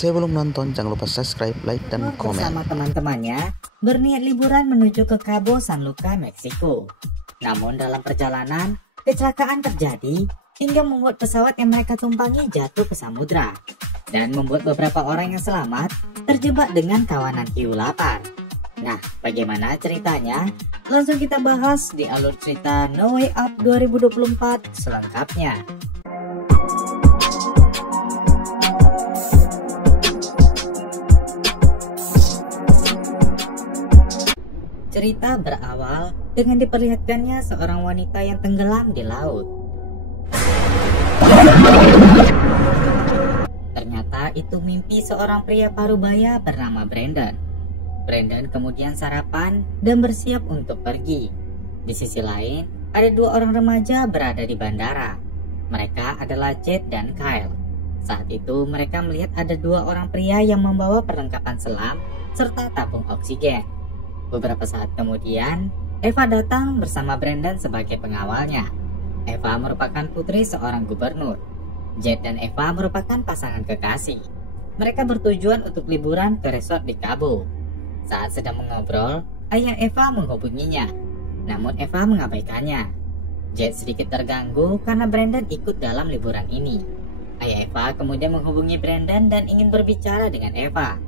Sebelum nonton, jangan lupa subscribe, like, dan komen. Bersama teman-temannya berniat liburan menuju ke Cabo San Lucas, Meksiko. Namun dalam perjalanan, kecelakaan terjadi hingga membuat pesawat yang mereka tumpangi jatuh ke samudra dan membuat beberapa orang yang selamat terjebak dengan kawanan hiu lapar. Nah, bagaimana ceritanya? Langsung kita bahas di alur cerita No Way Up 2024 selengkapnya. Cerita berawal dengan diperlihatkannya seorang wanita yang tenggelam di laut. Ternyata itu mimpi seorang pria parubaya bernama Brandon. Brandon kemudian sarapan dan bersiap untuk pergi. Di sisi lain, ada dua orang remaja berada di bandara. Mereka adalah Jed dan Kyle. Saat itu mereka melihat ada dua orang pria yang membawa perlengkapan selam serta tabung oksigen. Beberapa saat kemudian, Eva datang bersama Brandon sebagai pengawalnya. Eva merupakan putri seorang gubernur. Jed dan Eva merupakan pasangan kekasih. Mereka bertujuan untuk liburan ke resort di Cabo. Saat sedang mengobrol, ayah Eva menghubunginya. Namun Eva mengabaikannya. Jed sedikit terganggu karena Brandon ikut dalam liburan ini. Ayah Eva kemudian menghubungi Brandon dan ingin berbicara dengan Eva.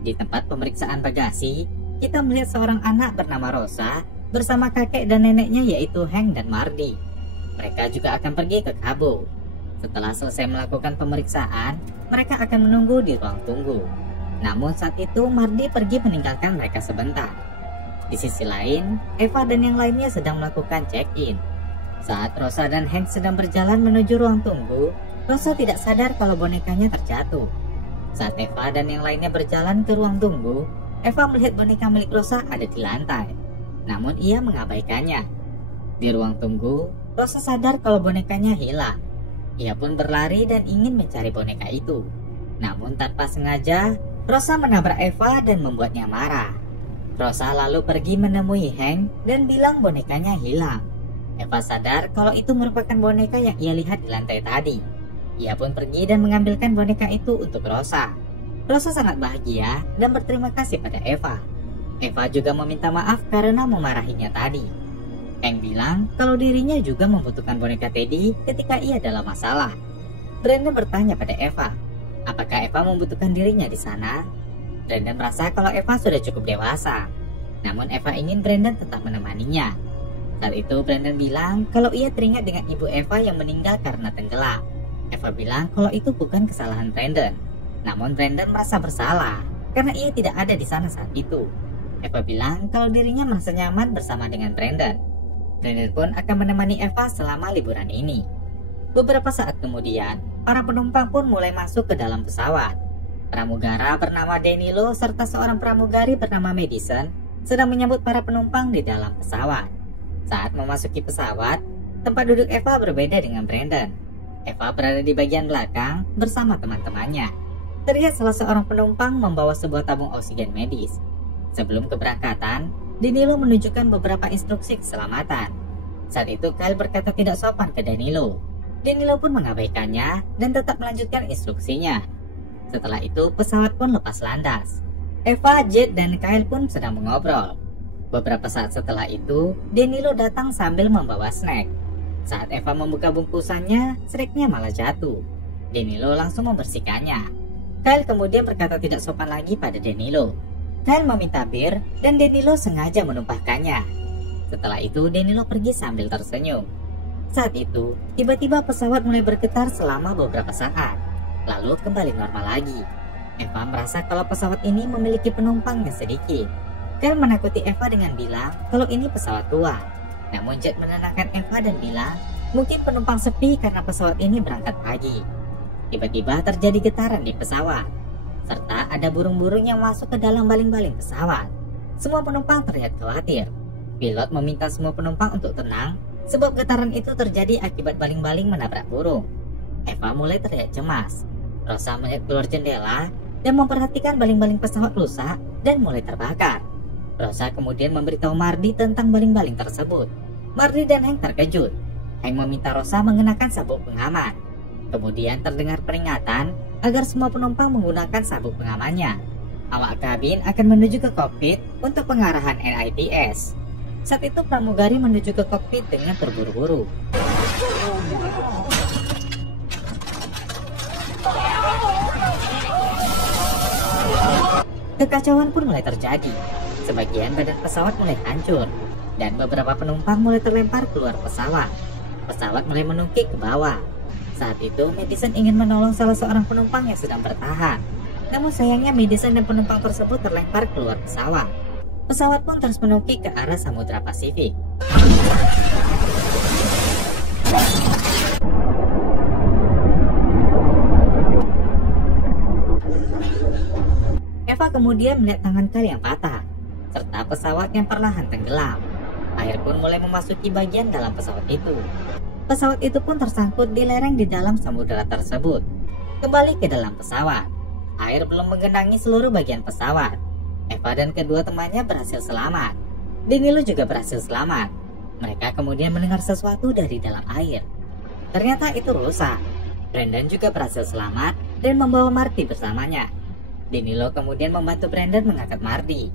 Di tempat pemeriksaan bagasi, kita melihat seorang anak bernama Rosa bersama kakek dan neneknya yaitu Hank dan Mardi. Mereka juga akan pergi ke Cabo. Setelah selesai melakukan pemeriksaan, mereka akan menunggu di ruang tunggu. Namun saat itu Mardi pergi meninggalkan mereka sebentar. Di sisi lain, Eva dan yang lainnya sedang melakukan check-in. Saat Rosa dan Hank sedang berjalan menuju ruang tunggu, Rosa tidak sadar kalau bonekanya terjatuh. Saat Eva dan yang lainnya berjalan ke ruang tunggu, Eva melihat boneka milik Rosa ada di lantai. Namun ia mengabaikannya. Di ruang tunggu, Rosa sadar kalau bonekanya hilang. Ia pun berlari dan ingin mencari boneka itu. Namun tanpa sengaja, Rosa menabrak Eva dan membuatnya marah. Rosa lalu pergi menemui Hank dan bilang bonekanya hilang. Eva sadar kalau itu merupakan boneka yang ia lihat di lantai tadi. Ia pun pergi dan mengambilkan boneka itu untuk Rosa. Rosa sangat bahagia dan berterima kasih pada Eva. Eva juga meminta maaf karena memarahinya tadi. Hank bilang kalau dirinya juga membutuhkan boneka Teddy ketika ia dalam masalah. Brandon bertanya pada Eva, apakah Eva membutuhkan dirinya di sana? Brandon merasa kalau Eva sudah cukup dewasa. Namun Eva ingin Brandon tetap menemaninya. Saat itu Brandon bilang kalau ia teringat dengan ibu Eva yang meninggal karena tenggelam. Eva bilang kalau itu bukan kesalahan Brandon. Namun Brandon merasa bersalah karena ia tidak ada di sana saat itu. Eva bilang kalau dirinya merasa nyaman bersama dengan Brandon. Brandon pun akan menemani Eva selama liburan ini. Beberapa saat kemudian, para penumpang pun mulai masuk ke dalam pesawat. Pramugara bernama Danilo serta seorang pramugari bernama Madison sedang menyambut para penumpang di dalam pesawat. Saat memasuki pesawat, tempat duduk Eva berbeda dengan Brandon. Eva berada di bagian belakang bersama teman-temannya. Terlihat salah seorang penumpang membawa sebuah tabung oksigen medis. Sebelum keberangkatan, Danilo menunjukkan beberapa instruksi keselamatan. Saat itu Kyle berkata tidak sopan ke Danilo. Danilo pun mengabaikannya dan tetap melanjutkan instruksinya. Setelah itu pesawat pun lepas landas. Eva, Jed, dan Kyle pun sedang mengobrol. Beberapa saat setelah itu, Danilo datang sambil membawa snack. Saat Eva membuka bungkusannya, snacknya malah jatuh. Danilo langsung membersihkannya. Kyle kemudian berkata tidak sopan lagi pada Danilo. Kyle meminta bir dan Danilo sengaja menumpahkannya. Setelah itu Danilo pergi sambil tersenyum. Saat itu, tiba-tiba pesawat mulai bergetar selama beberapa saat. Lalu kembali normal lagi. Eva merasa kalau pesawat ini memiliki penumpang yang sedikit. Kyle menakuti Eva dengan bilang kalau ini pesawat tua. Namun Jed menenangkan Eva dan bilang mungkin penumpang sepi karena pesawat ini berangkat pagi. Tiba-tiba terjadi getaran di pesawat, serta ada burung-burung yang masuk ke dalam baling-baling pesawat. Semua penumpang terlihat khawatir. Pilot meminta semua penumpang untuk tenang, sebab getaran itu terjadi akibat baling-baling menabrak burung. Eva mulai terlihat cemas. Rosa melihat keluar jendela dan memperhatikan baling-baling pesawat rusak dan mulai terbakar. Rosa kemudian memberitahu Mardi tentang baling-baling tersebut. Mardi dan Hank terkejut. Hank meminta Rosa mengenakan sabuk pengaman. Kemudian terdengar peringatan agar semua penumpang menggunakan sabuk pengamannya. Awak kabin akan menuju ke kokpit untuk pengarahan NITS. Saat itu pramugari menuju ke kokpit dengan terburu-buru. Kekacauan pun mulai terjadi. Sebagian badan pesawat mulai hancur dan beberapa penumpang mulai terlempar keluar pesawat. Pesawat mulai menukik ke bawah. Saat itu Madison ingin menolong salah seorang penumpang yang sedang bertahan. Namun sayangnya Madison dan penumpang tersebut terlempar keluar pesawat. Pesawat pun terus menukik ke arah Samudra Pasifik. Eva kemudian melihat tangan Kyle yang patah, serta pesawat yang perlahan tenggelam. Air pun mulai memasuki bagian dalam pesawat itu. Pesawat itu pun tersangkut di lereng di dalam samudera tersebut. Kembali ke dalam pesawat, air belum menggenangi seluruh bagian pesawat. Eva dan kedua temannya berhasil selamat. Danilo juga berhasil selamat. Mereka kemudian mendengar sesuatu dari dalam air. Ternyata itu rusa. Brandon juga berhasil selamat dan membawa Marty bersamanya. Danilo kemudian membantu Brandon mengangkat Marty.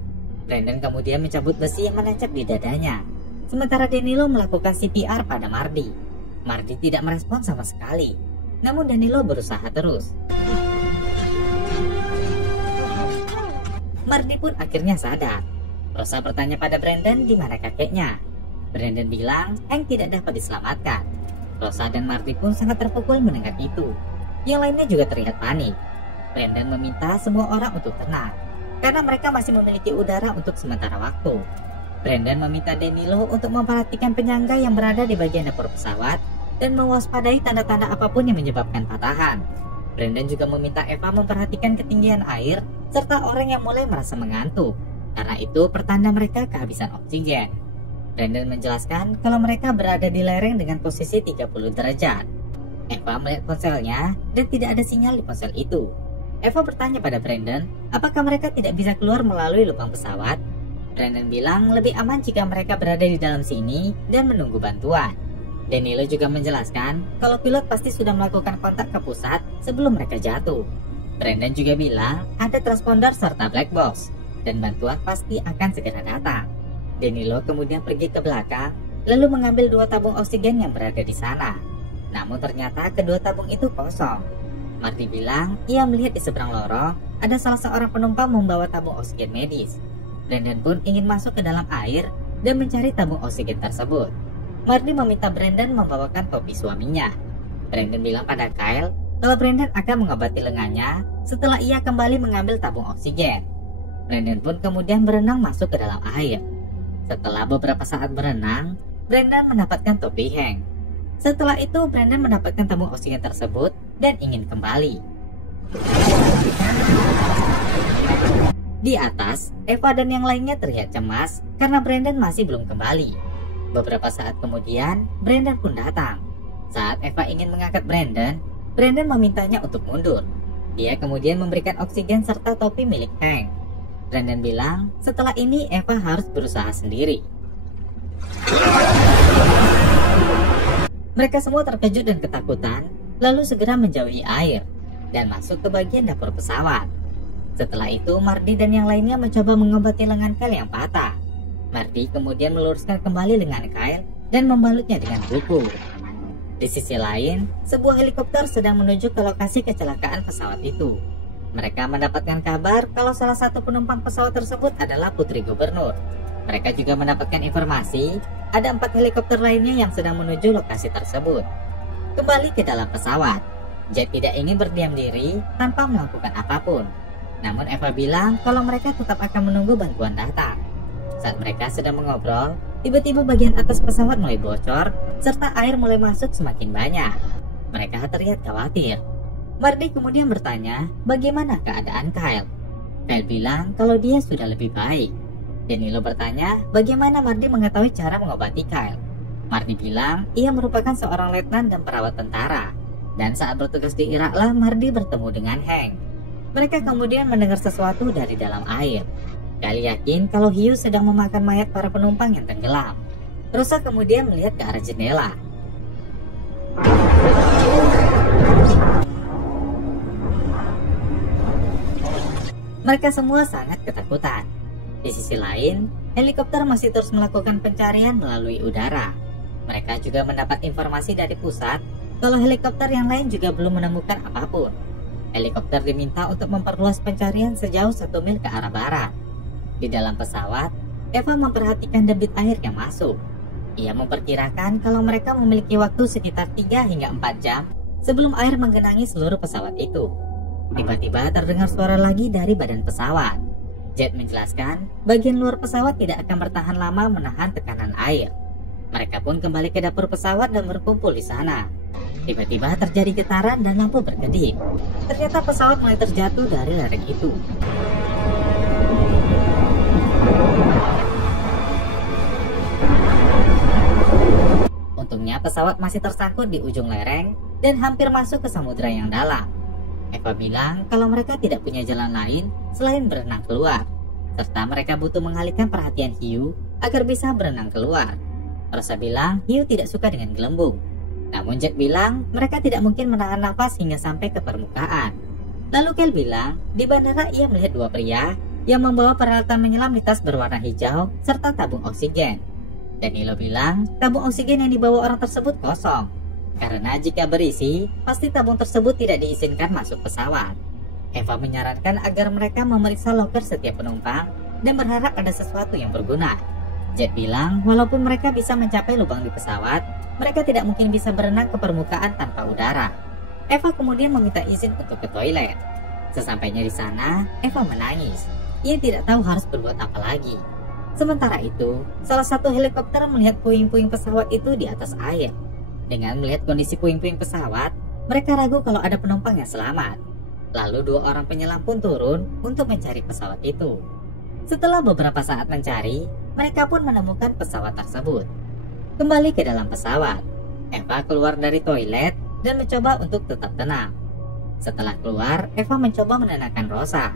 Brandon kemudian mencabut besi yang menancap di dadanya. Sementara Danilo melakukan CPR pada Marty. Marty tidak merespon sama sekali. Namun Danilo berusaha terus. Marty pun akhirnya sadar. Rosa bertanya pada Brandon di mana kakeknya. Brandon bilang Hank tidak dapat diselamatkan. Rosa dan Marty pun sangat terpukul mendengar itu. Yang lainnya juga terlihat panik. Brandon meminta semua orang untuk tenang, karena mereka masih memiliki udara untuk sementara waktu. Brandon meminta Danilo untuk memperhatikan penyangga yang berada di bagian dapur pesawat dan mewaspadai tanda-tanda apapun yang menyebabkan patahan. Brandon juga meminta Eva memperhatikan ketinggian air serta orang yang mulai merasa mengantuk, karena itu pertanda mereka kehabisan oksigen. Brandon menjelaskan kalau mereka berada di lereng dengan posisi 30 derajat. Eva melihat ponselnya dan tidak ada sinyal di ponsel itu. Eva bertanya pada Brandon, apakah mereka tidak bisa keluar melalui lubang pesawat? Brandon bilang lebih aman jika mereka berada di dalam sini dan menunggu bantuan. Danilo juga menjelaskan kalau pilot pasti sudah melakukan kontak ke pusat sebelum mereka jatuh. Brandon juga bilang ada transponder serta black box dan bantuan pasti akan segera datang. Danilo kemudian pergi ke belakang lalu mengambil 2 tabung oksigen yang berada di sana. Namun ternyata kedua tabung itu kosong. Marty bilang ia melihat di seberang lorong ada salah seorang penumpang membawa tabung oksigen medis. Brandon pun ingin masuk ke dalam air dan mencari tabung oksigen tersebut. Marty meminta Brandon membawakan topi suaminya. Brandon bilang pada Kyle kalau Brandon akan mengobati lengannya setelah ia kembali mengambil tabung oksigen. Brandon pun kemudian berenang masuk ke dalam air. Setelah beberapa saat berenang, Brandon mendapatkan topi Hank. Setelah itu Brandon mendapatkan tabung oksigen tersebut dan ingin kembali. Di atas, Eva dan yang lainnya terlihat cemas karena Brandon masih belum kembali. Beberapa saat kemudian, Brandon pun datang. Saat Eva ingin mengangkat Brandon, Brandon memintanya untuk mundur. Dia kemudian memberikan oksigen serta topi milik Hank. Brandon bilang setelah ini Eva harus berusaha sendiri. Mereka semua terkejut dan ketakutan, lalu segera menjauhi air dan masuk ke bagian dapur pesawat. Setelah itu, Marty dan yang lainnya mencoba mengobati lengan Kyle yang patah. Marty kemudian meluruskan kembali lengan Kyle dan membalutnya dengan buku. Di sisi lain, sebuah helikopter sedang menuju ke lokasi kecelakaan pesawat itu. Mereka mendapatkan kabar kalau salah satu penumpang pesawat tersebut adalah putri gubernur. Mereka juga mendapatkan informasi ada 4 helikopter lainnya yang sedang menuju lokasi tersebut. Kembali ke dalam pesawat, Jet tidak ingin berdiam diri tanpa melakukan apapun. Namun Eva bilang kalau mereka tetap akan menunggu bantuan datang. Saat mereka sedang mengobrol, tiba-tiba bagian atas pesawat mulai bocor serta air mulai masuk semakin banyak. Mereka terlihat khawatir. Marty kemudian bertanya bagaimana keadaan Kyle. Kyle bilang kalau dia sudah lebih baik. Danilo bertanya bagaimana Marty mengetahui cara mengobati Kyle. Marty bilang ia merupakan seorang letnan dan perawat tentara. Dan saat bertugas di Irak lah Marty bertemu dengan Hank. Mereka kemudian mendengar sesuatu dari dalam air. Kyle yakin kalau hiu sedang memakan mayat para penumpang yang tenggelam. Rosa kemudian melihat ke arah jendela. Mereka semua sangat ketakutan. Di sisi lain, helikopter masih terus melakukan pencarian melalui udara. Mereka juga mendapat informasi dari pusat kalau helikopter yang lain juga belum menemukan apapun. Helikopter diminta untuk memperluas pencarian sejauh 1 mil ke arah barat. Di dalam pesawat, Eva memperhatikan debit air yang masuk. Ia memperkirakan kalau mereka memiliki waktu sekitar 3 hingga 4 jam sebelum air menggenangi seluruh pesawat itu. Tiba-tiba terdengar suara lagi dari badan pesawat. Jet menjelaskan, bagian luar pesawat tidak akan bertahan lama menahan tekanan air. Mereka pun kembali ke dapur pesawat dan berkumpul di sana. Tiba-tiba terjadi getaran dan lampu berkedip. Ternyata pesawat mulai terjatuh dari lereng itu. Untungnya pesawat masih tersangkut di ujung lereng dan hampir masuk ke samudera yang dalam. Eva bilang kalau mereka tidak punya jalan lain selain berenang keluar, serta mereka butuh mengalihkan perhatian Hiu agar bisa berenang keluar. Rosa bilang Hiu tidak suka dengan gelembung. Namun Jet bilang mereka tidak mungkin menahan nafas hingga sampai ke permukaan. Lalu Kel bilang di bandara ia melihat 2 pria yang membawa peralatan menyelam di tas berwarna hijau serta tabung oksigen. Danilo bilang tabung oksigen yang dibawa orang tersebut kosong. Karena jika berisi, pasti tabung tersebut tidak diizinkan masuk pesawat. Eva menyarankan agar mereka memeriksa loker setiap penumpang dan berharap ada sesuatu yang berguna. Jet bilang walaupun mereka bisa mencapai lubang di pesawat, mereka tidak mungkin bisa berenang ke permukaan tanpa udara. Eva kemudian meminta izin untuk ke toilet. Sesampainya di sana, Eva menangis. Ia tidak tahu harus berbuat apa lagi. Sementara itu, salah satu helikopter melihat puing-puing pesawat itu di atas air. Dengan melihat kondisi puing-puing pesawat, mereka ragu kalau ada penumpang yang selamat. Lalu 2 orang penyelam pun turun untuk mencari pesawat itu. Setelah beberapa saat mencari, mereka pun menemukan pesawat tersebut. Kembali ke dalam pesawat, Eva keluar dari toilet dan mencoba untuk tetap tenang. Setelah keluar, Eva mencoba menenangkan Rosa.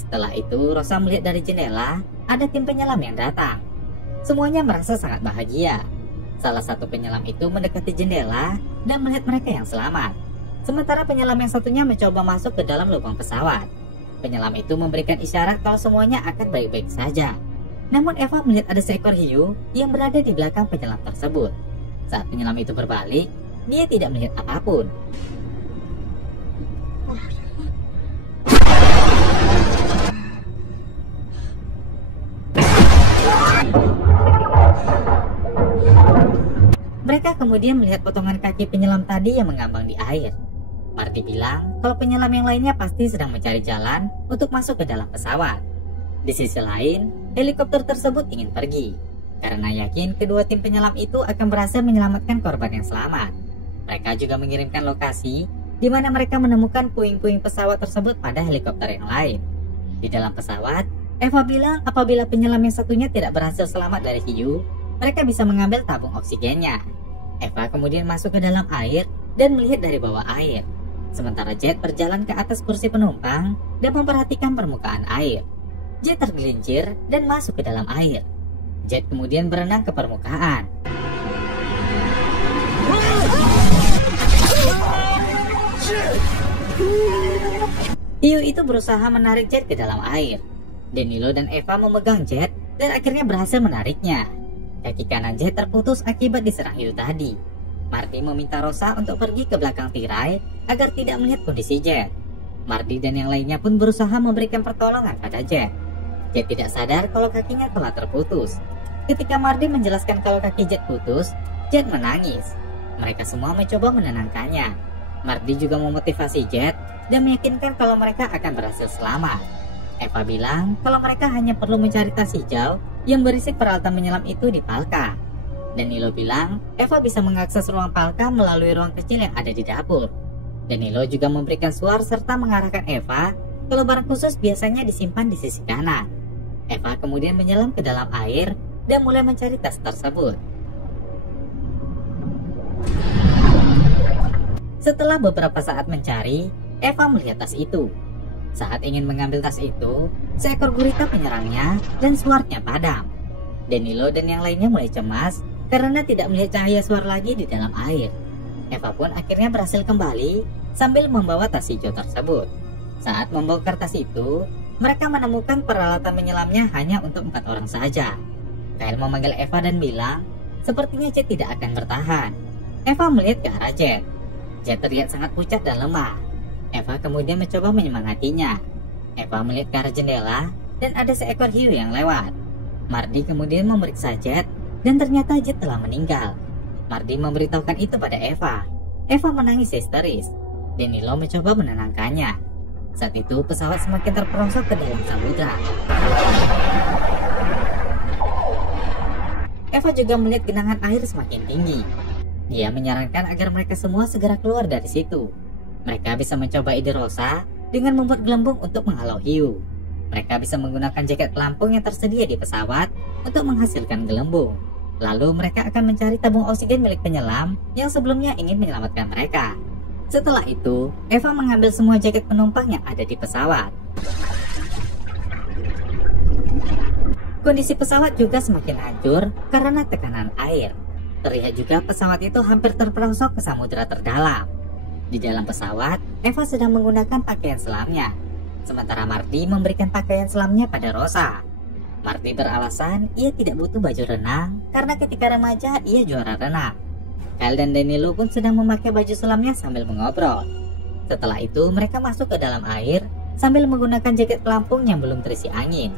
Setelah itu, Rosa melihat dari jendela ada tim penyelam yang datang. Semuanya merasa sangat bahagia. Salah satu penyelam itu mendekati jendela dan melihat mereka yang selamat. Sementara penyelam yang satunya mencoba masuk ke dalam lubang pesawat. Penyelam itu memberikan isyarat kalau semuanya akan baik-baik saja. Namun Eva melihat ada seekor hiu yang berada di belakang penyelam tersebut. Saat penyelam itu berbalik, dia tidak melihat apapun. Mereka kemudian melihat potongan kaki penyelam tadi yang mengambang di air. Marty bilang kalau penyelam yang lainnya pasti sedang mencari jalan untuk masuk ke dalam pesawat. Di sisi lain, helikopter tersebut ingin pergi karena yakin kedua tim penyelam itu akan berhasil menyelamatkan korban yang selamat. Mereka juga mengirimkan lokasi di mana mereka menemukan puing-puing pesawat tersebut pada helikopter yang lain. Di dalam pesawat, Eva bilang apabila penyelam yang satunya tidak berhasil selamat dari hiu, mereka bisa mengambil tabung oksigennya. Eva kemudian masuk ke dalam air dan melihat dari bawah air. Sementara Jet berjalan ke atas kursi penumpang dan memperhatikan permukaan air. Jet tergelincir dan masuk ke dalam air. Jet kemudian berenang ke permukaan. Hiu itu berusaha menarik Jet ke dalam air. Danilo dan Eva memegang Jet dan akhirnya berhasil menariknya. Kaki kanan Jet terputus akibat diserang hiu tadi. Marty meminta Rosa untuk pergi ke belakang tirai agar tidak melihat kondisi Jet. Marty dan yang lainnya pun berusaha memberikan pertolongan pada Jet. Jet tidak sadar kalau kakinya telah terputus. Ketika Marty menjelaskan kalau kaki Jet putus, Jet menangis. Mereka semua mencoba menenangkannya. Marty juga memotivasi Jet dan meyakinkan kalau mereka akan berhasil selamat. Eva bilang kalau mereka hanya perlu mencari tas hijau yang berisi peralatan menyelam itu di Palka. Danilo bilang Eva bisa mengakses ruang Palka melalui ruang kecil yang ada di dapur. Danilo juga memberikan suar serta mengarahkan Eva kalau barang khusus biasanya disimpan di sisi kanan. Eva kemudian menyelam ke dalam air dan mulai mencari tas tersebut. Setelah beberapa saat mencari, Eva melihat tas itu. Saat ingin mengambil tas itu, seekor gurita menyerangnya dan suarnya padam. Danilo dan yang lainnya mulai cemas karena tidak melihat cahaya suar lagi di dalam air. Eva pun akhirnya berhasil kembali sambil membawa tas hijau tersebut. Saat membongkar tas itu, mereka menemukan peralatan menyelamnya hanya untuk 4 orang saja. Kyle memanggil Eva dan bilang, sepertinya Jet tidak akan bertahan. Eva melihat ke arah Jet. Jet terlihat sangat pucat dan lemah. Eva kemudian mencoba menyemangatinya. Eva melihat ke arah jendela dan ada seekor hiu yang lewat. Mardi kemudian memeriksa Jet dan ternyata Jet telah meninggal. Mardi memberitahukan itu pada Eva. Eva menangis histeris. Danilo mencoba menenangkannya. Saat itu pesawat semakin terperosok ke dalam samudra. Eva juga melihat genangan air semakin tinggi. Dia menyarankan agar mereka semua segera keluar dari situ. Mereka bisa mencoba ide Rosa dengan membuat gelembung untuk menghalau hiu. Mereka bisa menggunakan jaket pelampung yang tersedia di pesawat untuk menghasilkan gelembung. Lalu mereka akan mencari tabung oksigen milik penyelam yang sebelumnya ingin menyelamatkan mereka. Setelah itu, Eva mengambil semua jaket penumpang yang ada di pesawat. Kondisi pesawat juga semakin hancur karena tekanan air. Terlihat juga pesawat itu hampir terperosok ke samudra terdalam. Di dalam pesawat, Eva sedang menggunakan pakaian selamnya. Sementara Marty memberikan pakaian selamnya pada Rosa. Marty beralasan ia tidak butuh baju renang karena ketika remaja ia juara renang. Kyle dan Danilo pun sedang memakai baju selamnya sambil mengobrol. Setelah itu mereka masuk ke dalam air sambil menggunakan jaket pelampung yang belum terisi angin.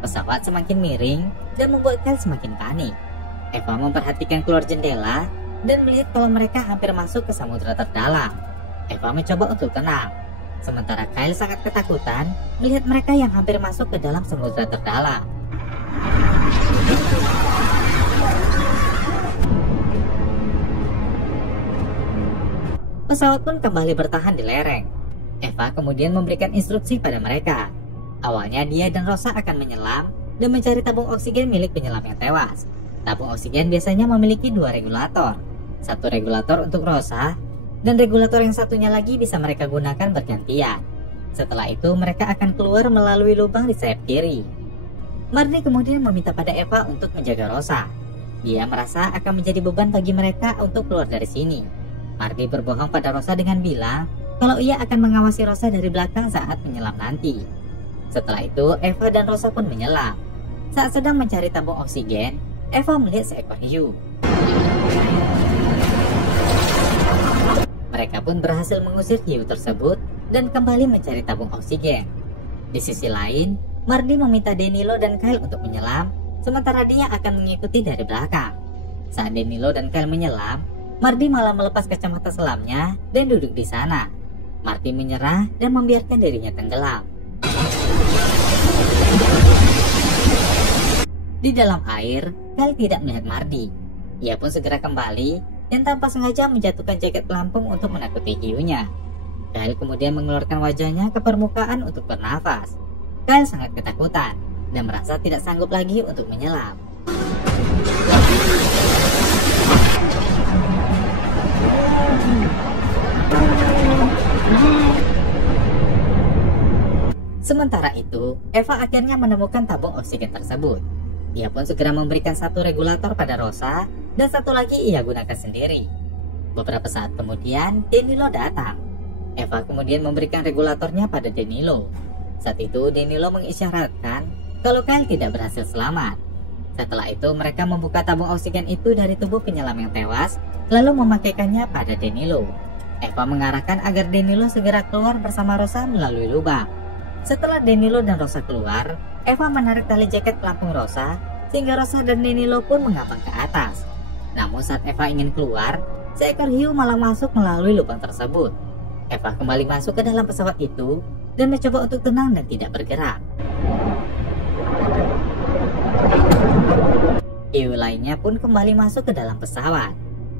Pesawat semakin miring dan membuat Kyle semakin panik. Eva memperhatikan keluar jendela dan melihat kalau mereka hampir masuk ke samudra terdalam. Eva mencoba untuk tenang. Sementara Kyle sangat ketakutan melihat mereka yang hampir masuk ke dalam samudra terdalam. Pesawat pun kembali bertahan di lereng. Eva kemudian memberikan instruksi pada mereka. Awalnya dia dan Rosa akan menyelam dan mencari tabung oksigen milik penyelam yang tewas. Tabung oksigen biasanya memiliki 2 regulator. Satu regulator untuk Rosa, dan regulator yang satunya lagi bisa mereka gunakan bergantian. Setelah itu mereka akan keluar melalui lubang di sayap kiri. Marty kemudian meminta pada Eva untuk menjaga Rosa. Dia merasa akan menjadi beban bagi mereka untuk keluar dari sini. Marty berbohong pada Rosa dengan bilang kalau ia akan mengawasi Rosa dari belakang saat menyelam nanti. Setelah itu Eva dan Rosa pun menyelam. Saat sedang mencari tabung oksigen, Eva melihat seekor hiu. Mereka pun berhasil mengusir hiu tersebut dan kembali mencari tabung oksigen. Di sisi lain, Marty meminta Danilo dan Kyle untuk menyelam, sementara dia akan mengikuti dari belakang. Saat Danilo dan Kyle menyelam, Marty malah melepas kacamata selamnya dan duduk di sana. Marty menyerah dan membiarkan dirinya tenggelam. Di dalam air, Kyle tidak melihat Marty. Ia pun segera kembali dan tanpa sengaja menjatuhkan jaket pelampung untuk menakuti hiunya. Kyle kemudian mengeluarkan wajahnya ke permukaan untuk bernafas. Kyle sangat ketakutan dan merasa tidak sanggup lagi untuk menyelam. Sementara itu, Eva akhirnya menemukan tabung oksigen tersebut. Ia pun segera memberikan satu regulator pada Rosa dan satu lagi ia gunakan sendiri. Beberapa saat kemudian, Danilo datang. Eva kemudian memberikan regulatornya pada Danilo. Saat itu, Danilo mengisyaratkan kalau Kyle tidak berhasil selamat. Setelah itu, mereka membuka tabung oksigen itu dari tubuh penyelam yang tewas, lalu memakaikannya pada Danilo. Eva mengarahkan agar Danilo segera keluar bersama Rosa melalui lubang. Setelah Danilo dan Rosa keluar, Eva menarik tali jaket pelampung Rosa sehingga Rosa dan Danilo pun mengambang ke atas. Namun saat Eva ingin keluar, seekor hiu malah masuk melalui lubang tersebut. Eva kembali masuk ke dalam pesawat itu dan mencoba untuk tenang dan tidak bergerak. Hiu lainnya pun kembali masuk ke dalam pesawat.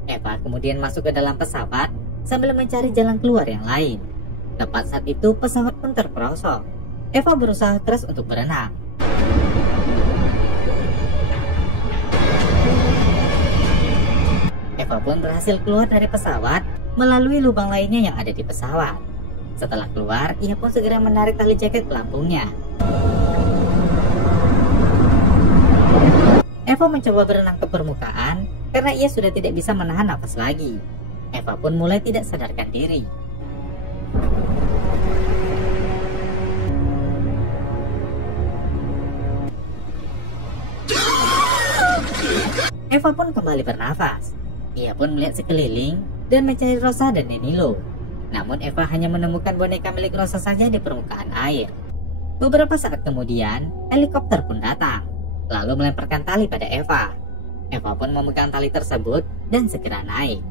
Eva kemudian masuk ke dalam pesawat sambil mencari jalan keluar yang lain. Tepat saat itu pesawat pun terperosok. Eva berusaha keras untuk berenang. Eva pun berhasil keluar dari pesawat melalui lubang lainnya yang ada di pesawat. Setelah keluar, ia pun segera menarik tali jaket pelampungnya. Eva mencoba berenang ke permukaan karena ia sudah tidak bisa menahan nafas lagi. Eva pun mulai tidak sadarkan diri. Eva pun kembali bernafas. Ia pun melihat sekeliling dan mencari Rosa dan Danilo. Namun Eva hanya menemukan boneka milik Rosa saja di permukaan air. Beberapa saat kemudian, helikopter pun datang, lalu melemparkan tali pada Eva. Eva pun memegang tali tersebut dan segera naik.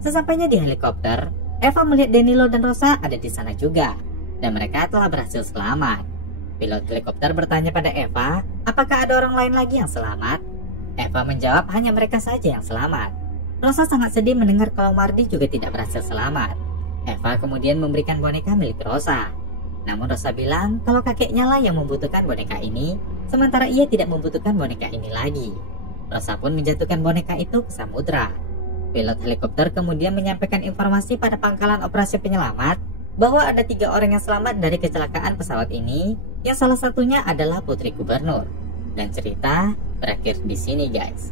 Sesampainya di helikopter, Eva melihat Danilo dan Rosa ada di sana juga, dan mereka telah berhasil selamat. Pilot helikopter bertanya pada Eva, apakah ada orang lain lagi yang selamat? Eva menjawab hanya mereka saja yang selamat. Rosa sangat sedih mendengar kalau Mardi juga tidak berhasil selamat. Eva kemudian memberikan boneka milik Rosa. Namun Rosa bilang kalau kakeknya lah yang membutuhkan boneka ini, sementara ia tidak membutuhkan boneka ini lagi. Rosa pun menjatuhkan boneka itu ke samudra. Pilot helikopter kemudian menyampaikan informasi pada pangkalan operasi penyelamat bahwa ada 3 orang yang selamat dari kecelakaan pesawat ini, yang salah satunya adalah putri gubernur. Dan cerita berakhir di sini, guys.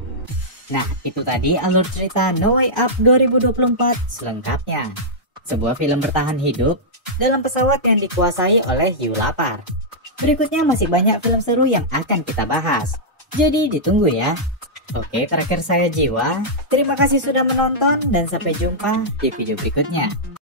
Nah, itu tadi alur cerita No Way Up 2024 selengkapnya. Sebuah film bertahan hidup dalam pesawat yang dikuasai oleh hiu lapar. Berikutnya masih banyak film seru yang akan kita bahas. Jadi ditunggu ya. Oke, terakhir saya Jiwa. Terima kasih sudah menonton dan sampai jumpa di video berikutnya.